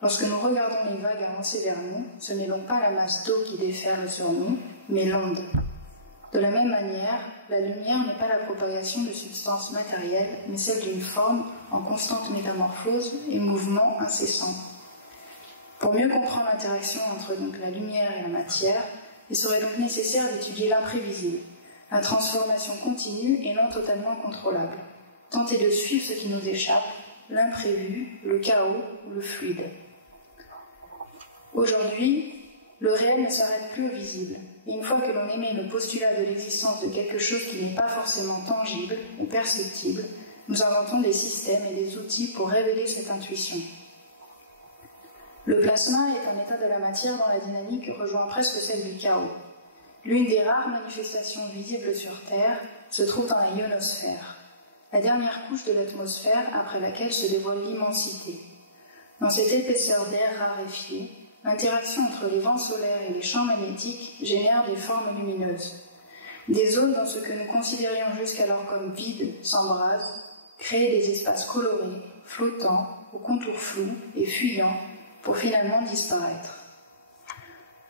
Lorsque nous regardons les vagues avancer vers nous, ce n'est donc pas la masse d'eau qui déferle sur nous, mais l'onde. De la même manière, la lumière n'est pas la propagation de substances matérielles, mais celle d'une forme en constante métamorphose et mouvement incessant. Pour mieux comprendre l'interaction entre donc, la lumière et la matière, il serait donc nécessaire d'étudier l'imprévisible, la transformation continue et non totalement contrôlable, tenter de suivre ce qui nous échappe, l'imprévu, le chaos ou le fluide. Aujourd'hui, le réel ne s'arrête plus au visible, et une fois que l'on émet le postulat de l'existence de quelque chose qui n'est pas forcément tangible ou perceptible, nous inventons des systèmes et des outils pour révéler cette intuition. Le plasma est un état de la matière dont la dynamique rejoint presque celle du chaos. L'une des rares manifestations visibles sur Terre se trouve dans la ionosphère, la dernière couche de l'atmosphère après laquelle se dévoile l'immensité. Dans cette épaisseur d'air raréfié, l'interaction entre les vents solaires et les champs magnétiques génère des formes lumineuses. Des zones dans ce que nous considérions jusqu'alors comme vides s'embrasent, créent des espaces colorés, flottants, aux contours flous et fuyants, pour finalement disparaître.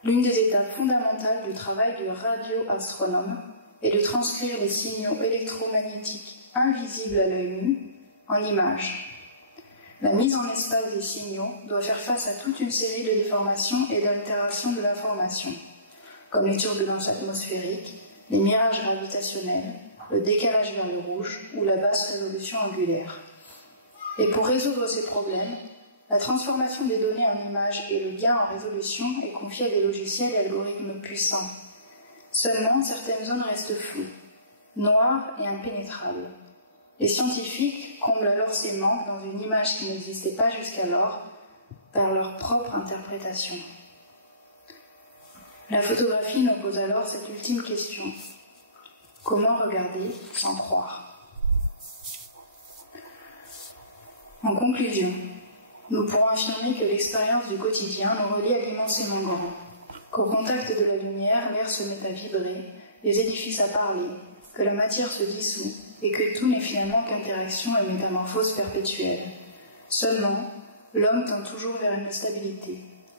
L'une des étapes fondamentales du travail du radioastronome est de transcrire les signaux électromagnétiques invisibles à l'œil nu en images. La mise en espace des signaux doit faire face à toute une série de déformations et d'altérations de l'information, comme les turbulences atmosphériques, les mirages gravitationnels, le décalage vers le rouge ou la basse résolution angulaire. Et pour résoudre ces problèmes, la transformation des données en images et le gain en résolution est confié à des logiciels et algorithmes puissants. Seulement, certaines zones restent floues, noires et impénétrables. Les scientifiques comblent alors ces manques dans une image qui n'existait pas jusqu'alors par leur propre interprétation. La photographie nous pose alors cette ultime question. Comment regarder sans croire? En conclusion, nous pourrons affirmer que l'expérience du quotidien nous relie à l'immensément grand, qu'au contact de la lumière, l'air se met à vibrer, les édifices à parler, que la matière se dissout et que tout n'est finalement qu'interaction et métamorphose perpétuelle. Seulement, l'homme tend toujours vers une stabilité,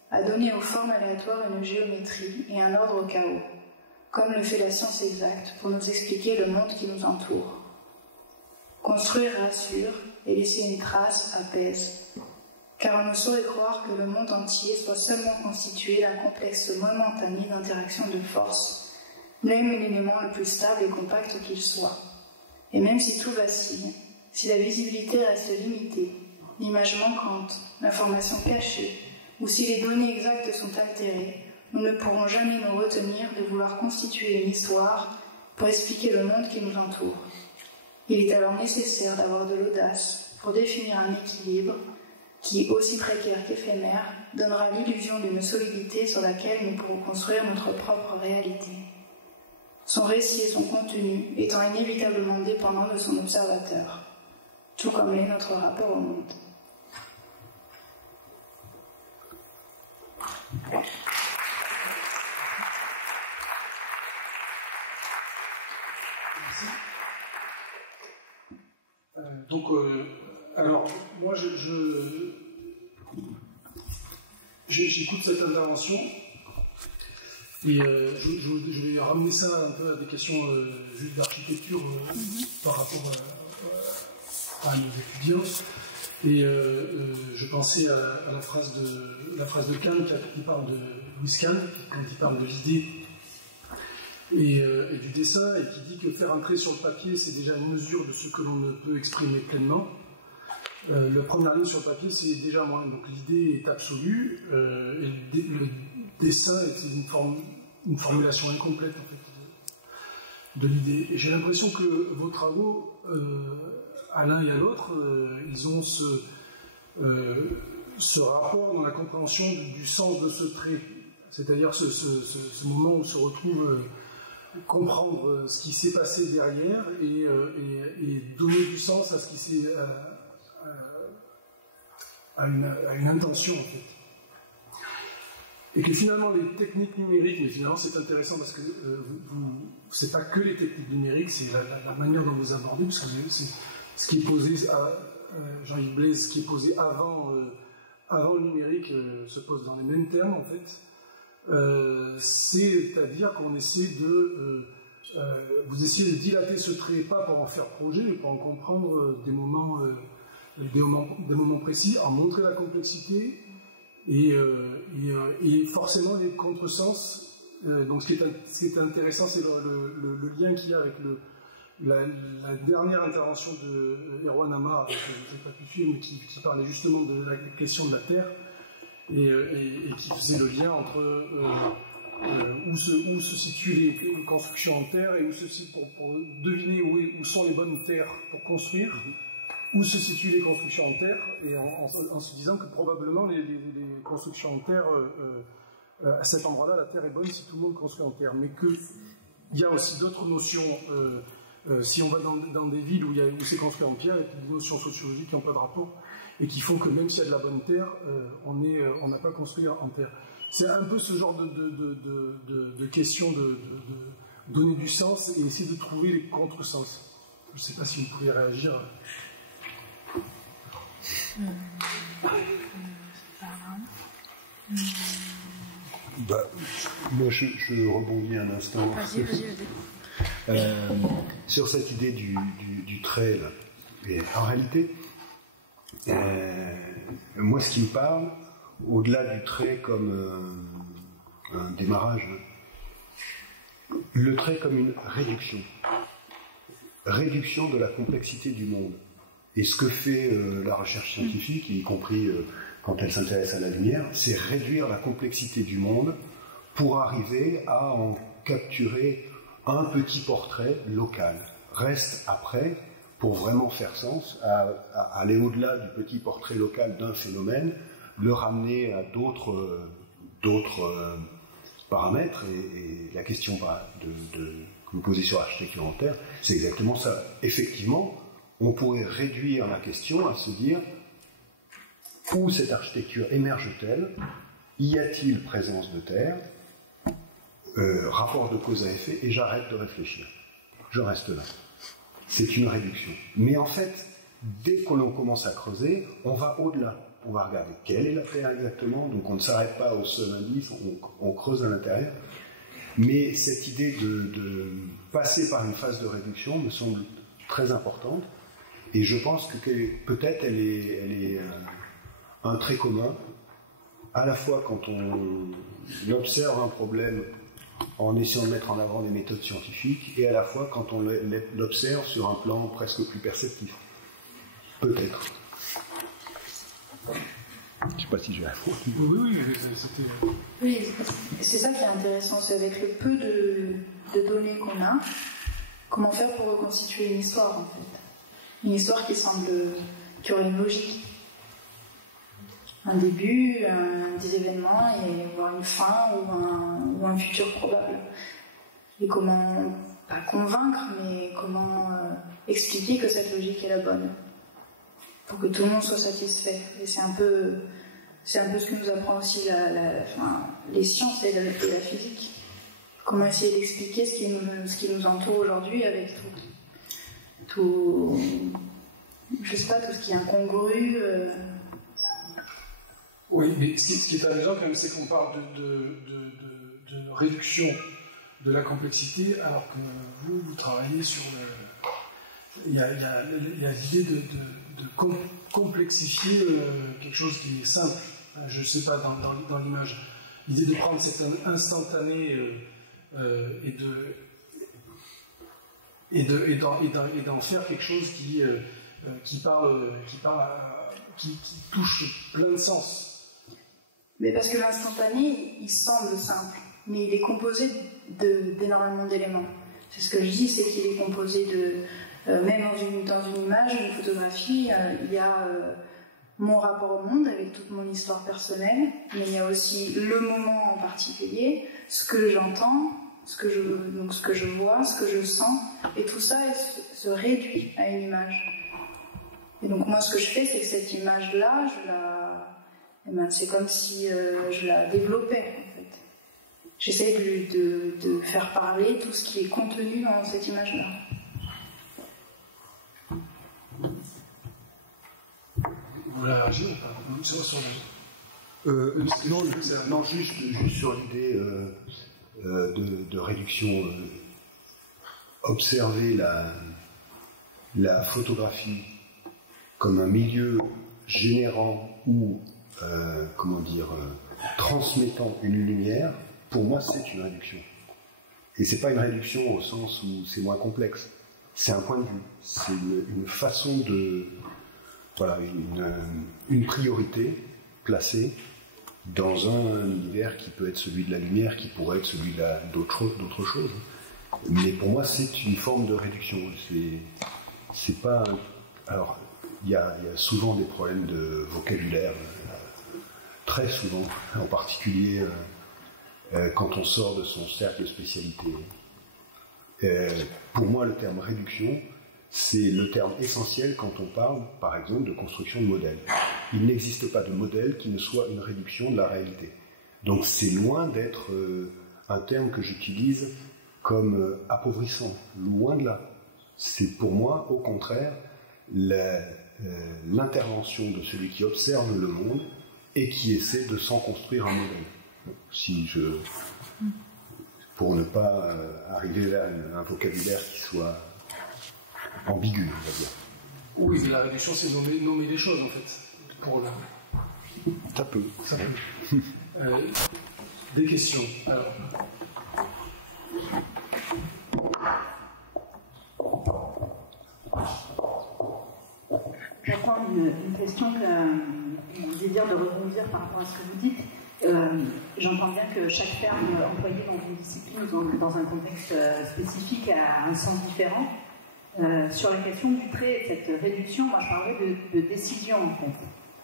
à donner aux formes aléatoires une géométrie et un ordre au chaos, comme le fait la science exacte pour nous expliquer le monde qui nous entoure. Construire rassure et laisser une trace apaise. Car on ne saurait croire que le monde entier soit seulement constitué d'un complexe momentané d'interactions de force, même l'élément le plus stable et compact qu'il soit. Et même si tout vacille, si la visibilité reste limitée, l'image manquante, l'information cachée, ou si les données exactes sont altérées, nous ne pourrons jamais nous retenir de vouloir constituer une histoire pour expliquer le monde qui nous entoure. Il est alors nécessaire d'avoir de l'audace pour définir un équilibre qui, aussi précaire qu'éphémère, donnera l'illusion d'une solidité sur laquelle nous pourrons construire notre propre réalité. Son récit et son contenu étant inévitablement dépendants de son observateur, tout comme l'est notre rapport au monde. Alors, moi, j'écoute cette intervention et je vais ramener ça un peu à des questions juste d'architecture par rapport à nos étudiants. Et je pensais à la phrase de Kant qui parle de Louis Kahn, quand il parle de l'idée et du dessin, et qui dit que faire un trait sur le papier, c'est déjà une mesure de ce que l'on ne peut exprimer pleinement. La première ligne sur le papier, c'est déjà moi. Donc l'idée est absolue, et le dessin est une formulation incomplète en fait, de l'idée. Et j'ai l'impression que vos travaux, à l'un et à l'autre, ils ont ce rapport dans la compréhension du sens de ce trait. C'est-à-dire ce moment où se retrouve comprendre ce qui s'est passé derrière et donner du sens à ce qui s'est à une intention en fait. Et que finalement les techniques numériques, mais finalement c'est intéressant parce que c'est pas que les techniques numériques, c'est la manière dont vous abordez, parce que c'est ce qui est posé à Jean-Yves Blaise, ce qui est posé avant le numérique se pose dans les mêmes termes en fait. C'est-à-dire qu'on essaie vous essayez de dilater ce trait, pas pour en faire projet, mais pour en comprendre des moments précis, en montrer la complexité et forcément les contresens. Donc ce qui est intéressant, c'est le lien qu'il y a avec la dernière intervention de Erwan Amar, que je n'ai pas pu suivre, mais qui parlait justement de la question de la Terre et qui faisait le lien entre où se situent les constructions en terre et pour deviner où sont les bonnes terres pour construire, où se situent les constructions en terre, et en se disant que probablement les constructions en terre, à cet endroit-là, la terre est bonne si tout le monde construit en terre, mais qu'il y a aussi d'autres notions, si on va dans des villes où c'est construit en pierre, il y a des notions sociologiques qui n'ont pas de rapport, et qui font que même s'il y a de la bonne terre, on n'a pas construit en terre. C'est un peu ce genre de question de donner du sens et essayer de trouver les contresens. Je ne sais pas si vous pouvez réagir. Moi, je rebondis un instant. Vas-y. Sur cette idée du trait, là. Et en réalité, moi, ce qui me parle, au-delà du trait comme un démarrage, le trait comme une réduction de la complexité du monde. Et ce que fait la recherche scientifique, y compris quand elle s'intéresse à la lumière, c'est réduire la complexité du monde pour arriver à en capturer un petit portrait local. Reste après, pour vraiment faire sens, à aller au-delà du petit portrait local d'un phénomène, le ramener à d'autres paramètres, et la question que vous posez sur l'architecture en terre, c'est exactement ça. Effectivement, on pourrait réduire la question à se dire où cette architecture émerge-t-elle, y a-t-il présence de terre, rapport de cause à effet, et j'arrête de réfléchir. Je reste là. C'est une réduction. Mais en fait, dès que l'on commence à creuser, on va au-delà. On va regarder quelle est la terre exactement, donc on ne s'arrête pas au seul indice, on creuse à l'intérieur. Mais cette idée de passer par une phase de réduction me semble très importante, et je pense que peut-être elle est un trait commun, à la fois quand on observe un problème en essayant de mettre en avant des méthodes scientifiques, et à la fois quand on l'observe sur un plan presque plus perceptif. Peut-être. Je ne sais pas si j'ai répondu. Oui, c'est ça qui est intéressant, c'est avec le peu de données qu'on a, comment faire pour reconstituer une histoire en fait. Une histoire qui aurait une logique. Un début, des événements, et voir une fin ou un futur probable. Et comment, pas convaincre, mais comment expliquer que cette logique est la bonne. Pour que tout le monde soit satisfait. Et c'est un peu ce que nous apprend aussi les sciences et la physique. Comment essayer d'expliquer ce qui nous entoure aujourd'hui avec tout je sais pas, tout ce qui est incongru. Oui, mais ce qui est amusant quand même, c'est qu'on parle de réduction de la complexité, alors que vous travaillez sur il y a l'idée de complexifier quelque chose qui est simple. Je ne sais pas, dans l'image, l'idée de prendre cet instantané et d'en faire quelque chose qui touche plein de sens. Mais parce que l'instantané, il semble simple, mais il est composé d'énormément d'éléments. C'est ce que je dis, c'est qu'il est composé de... même dans une image, une photographie, il y a mon rapport au monde avec toute mon histoire personnelle, mais il y a aussi le moment en particulier, ce que j'entends, ce que je vois, ce que je sens, et tout ça se réduit à une image. Et donc moi, ce que je fais, c'est que cette image-là, eh ben, c'est comme si je la développais, en fait. J'essaie de faire parler tout ce qui est contenu dans cette image-là. Vous voulez réagir ou pas? Non, juste sur l'idée de réduction. Observer la photographie comme un milieu générant ou, transmettant une lumière, pour moi, c'est une réduction. Et c'est pas une réduction au sens où c'est moins complexe. C'est un point de vue. C'est une façon de... Voilà, une priorité placée dans un univers qui peut être celui de la lumière, qui pourrait être celui d'autre chose. Mais pour moi, c'est une forme de réduction. C'est pas... Alors, il y a souvent des problèmes de vocabulaire, très souvent, en particulier quand on sort de son cercle de spécialité. Pour moi, le terme réduction, c'est le terme essentiel quand on parle, par exemple, de construction de modèles. Il n'existe pas de modèle qui ne soit une réduction de la réalité. Donc c'est loin d'être un terme que j'utilise comme appauvrissant, loin de là. C'est pour moi, au contraire, l'intervention de celui qui observe le monde et qui essaie de s'en construire un modèle. Pour ne pas arriver vers un vocabulaire qui soit ambigu, on va dire. Oui, mais la réduction, c'est nommer les choses, en fait. Ça peut. Des questions, alors. J'entends une question que vous désirez de rebondir par rapport à ce que vous dites. J'entends bien que chaque terme employé dans une discipline ou dans un contexte spécifique a un sens différent. Sur la question du trait et de cette réduction, moi je parlais de décision en fait.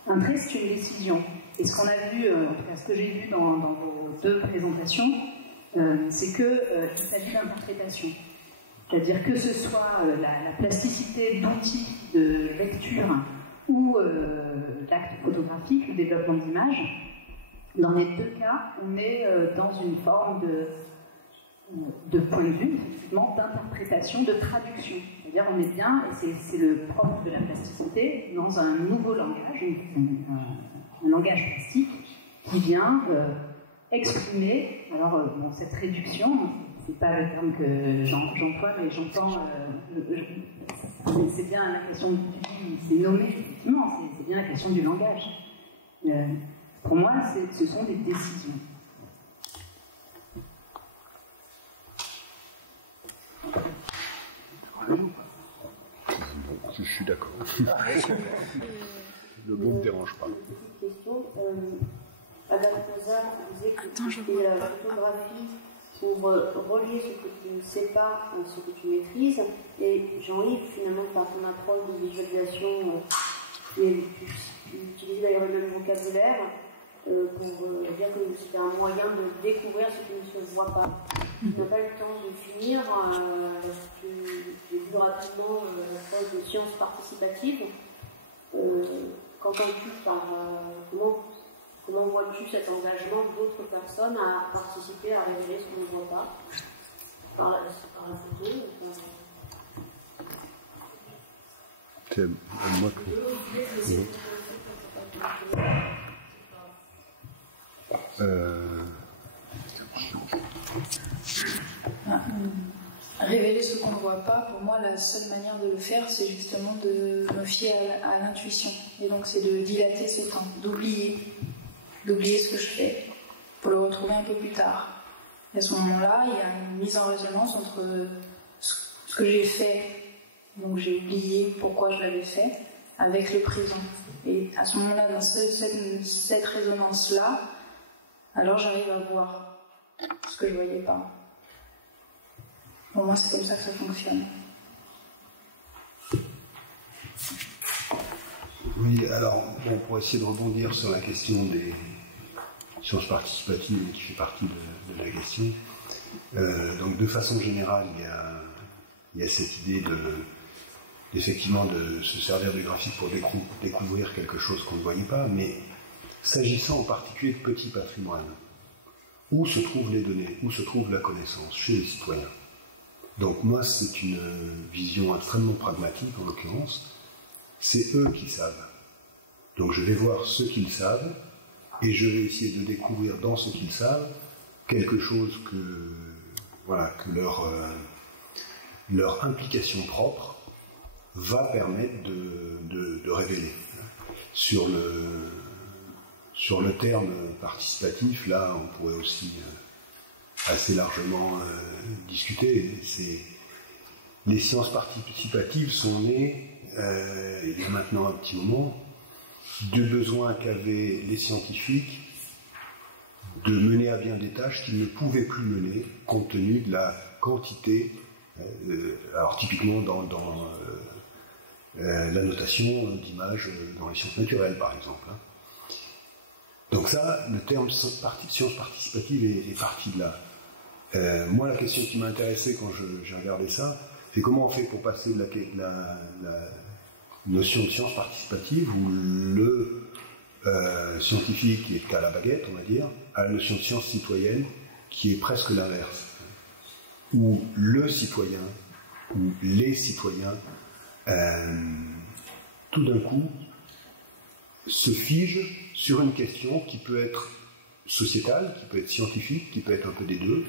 Un trait c'est une décision. Et ce qu'on a vu, en tout cas ce que j'ai vu dans vos deux présentations, c'est qu'il s'agit d'interprétation. C'est-à-dire que ce soit la plasticité d'outils de lecture ou l'acte photographique, le développement d'images, dans les deux cas, on est dans une forme de point de vue, effectivement, d'interprétation, de traduction. C'est-à-dire on est bien, et c'est le propre de la plasticité, dans un nouveau langage, un langage plastique, qui vient exprimer, alors bon, cette réduction, c'est pas le terme que j'emploie, mais j'entends, c'est bien la question c'est nommé, effectivement, c'est bien la question du langage. Pour moi, ce sont des décisions. Je suis d'accord. Le mot ne me dérange pas. Une petite question. Adam Kozar disait que c'était la photographie pour relier ce que tu ne sais pas à ce que tu maîtrises. Et Jean-Yves, finalement, par ton approche de visualisation, tu utilisais d'ailleurs le même vocabulaire pour dire que c'était un moyen de découvrir ce qui ne se voit pas. Tu n'as pas eu le temps de finir, tu vu rapidement la phase de sciences participatives. Qu'entends-tu par comment vois-tu cet engagement d'autres personnes à participer, à révéler ce qu'on ne voit pas par la photo C'est moi que... Révéler ce qu'on ne voit pas, pour moi, la seule manière de le faire, c'est justement de me fier à l'intuition. Et donc, c'est de dilater ce temps, d'oublier ce que je fais, pour le retrouver un peu plus tard. Et à ce moment-là, il y a une mise en résonance entre ce que j'ai fait, donc j'ai oublié pourquoi je l'avais fait, avec le présent. Et à ce moment-là, dans cette résonance-là, alors j'arrive à voir ce que je ne voyais pas. Pour moi, c'est comme ça que ça fonctionne. Oui, alors, bon, pour essayer de rebondir sur la question des sciences participatives qui fait partie de la question, donc de façon générale, il y a cette idée effectivement de se servir du graphique pour découvrir quelque chose qu'on ne voyait pas, mais s'agissant en particulier de petits patrimoines. Où se trouvent les données? Où se trouve la connaissance? Chez les citoyens. Donc moi, c'est une vision extrêmement pragmatique, en l'occurrence. C'est eux qui savent. Donc je vais voir ce qu'ils savent, et je vais essayer de découvrir dans ce qu'ils savent quelque chose que leur implication propre va permettre de révéler. Sur le terme participatif, là, on pourrait aussi assez largement discuter. Les sciences participatives sont nées, il y a maintenant un petit moment, du besoin qu'avaient les scientifiques de mener à bien des tâches qu'ils ne pouvaient plus mener compte tenu de la quantité, alors typiquement dans la notation d'images dans les sciences naturelles, par exemple. Donc ça, le terme science participative est parti de là. Moi, la question qui m'a intéressé quand j'ai regardé ça, c'est comment on fait pour passer de la notion de science participative, où le scientifique est à la baguette, on va dire, à la notion de science citoyenne, qui est presque l'inverse. Où le citoyen, ou les citoyens, tout d'un coup, se figent sur une question qui peut être sociétale, qui peut être scientifique, qui peut être un peu des deux,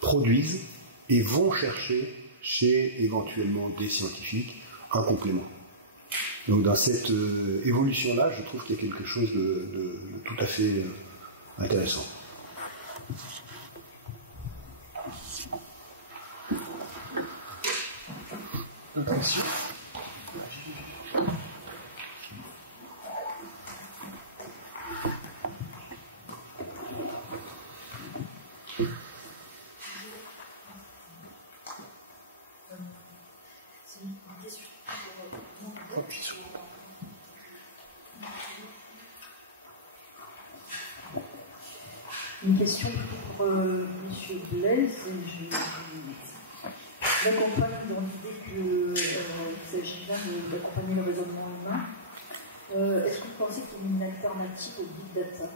produisent et vont chercher chez éventuellement des scientifiques un complément. Donc dans cette évolution-là, je trouve qu'il y a quelque chose de tout à fait intéressant. Attention. Une question pour M. Blaise. J'accompagne dans l'idée qu'il s'agit bien d'accompagner le raisonnement humain. Est-ce que vous pensez qu'il y a une alternative au big data?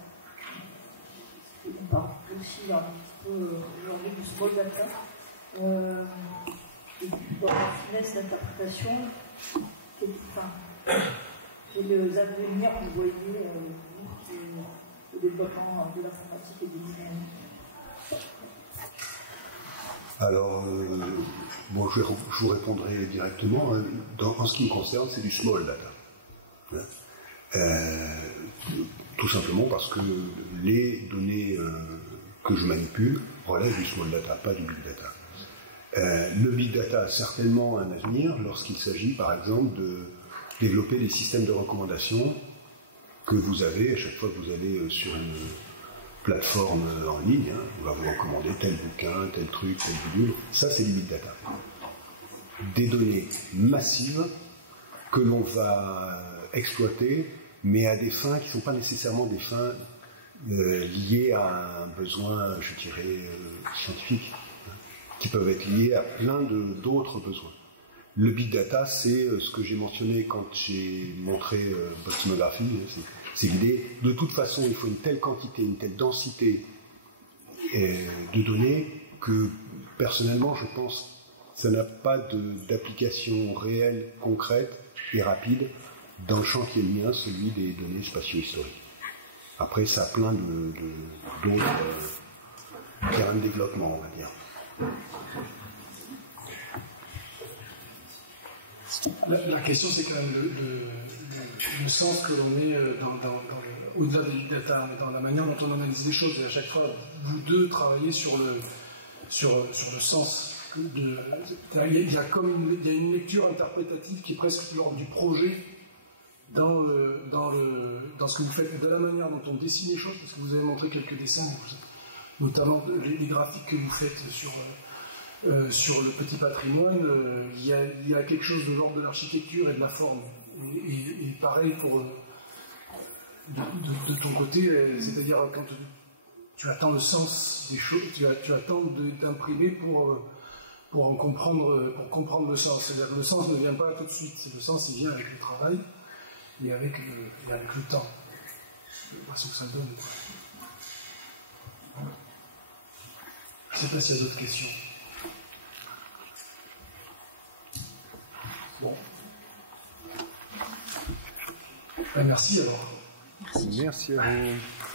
On parle aussi un petit peu aujourd'hui du small data. Et dans la finesse d'interprétation, quels avenirs vous voyez au développement de l'informatique et des numériques? Alors, je vous répondrai directement. En ce qui me concerne, c'est du small data. Tout simplement parce que les données que je manipule relèvent du small data, pas du big data. Le big data a certainement un avenir lorsqu'il s'agit, par exemple, de développer des systèmes de recommandation que vous avez à chaque fois que vous allez sur une plateforme en ligne, on va vous recommander tel bouquin, tel truc, tel bidule. Ça, c'est du big data. Des données massives que l'on va exploiter, mais à des fins qui ne sont pas nécessairement des fins liées à un besoin, je dirais, scientifique, qui peuvent être liées à plein d'autres besoins. Le big data, c'est ce que j'ai mentionné quand j'ai montré Boximographie, c'est l'idée, de toute façon, il faut une telle quantité, une telle densité de données que, personnellement, je pense que ça n'a pas d'application réelle, concrète et rapide dans le champ qui est le mien, celui des données spatio-historiques. Après, ça a plein d'autres terrains de développement, on va dire. La question, c'est quand même le sens que l'on met au-delà des big data, dans la manière dont on analyse les choses. Et à chaque fois, vous deux travaillez sur le sens. Il y a une lecture interprétative qui est presque l'ordre du projet dans ce que vous faites, de la manière dont on dessine les choses, parce que vous avez montré quelques dessins, notamment les graphiques que vous faites sur le petit patrimoine. Il y a quelque chose de l'ordre de l'architecture et de la forme. Et pareil pour de ton côté, c'est-à-dire quand tu attends le sens des choses, tu attends d'imprimer pour comprendre le sens. C'est-à-dire que le sens ne vient pas tout de suite. Le sens, il vient avec le travail et avec le temps. l'impression que ça donne. Je ne sais pas s'il y a d'autres questions. Bon. Merci alors. Merci à vous.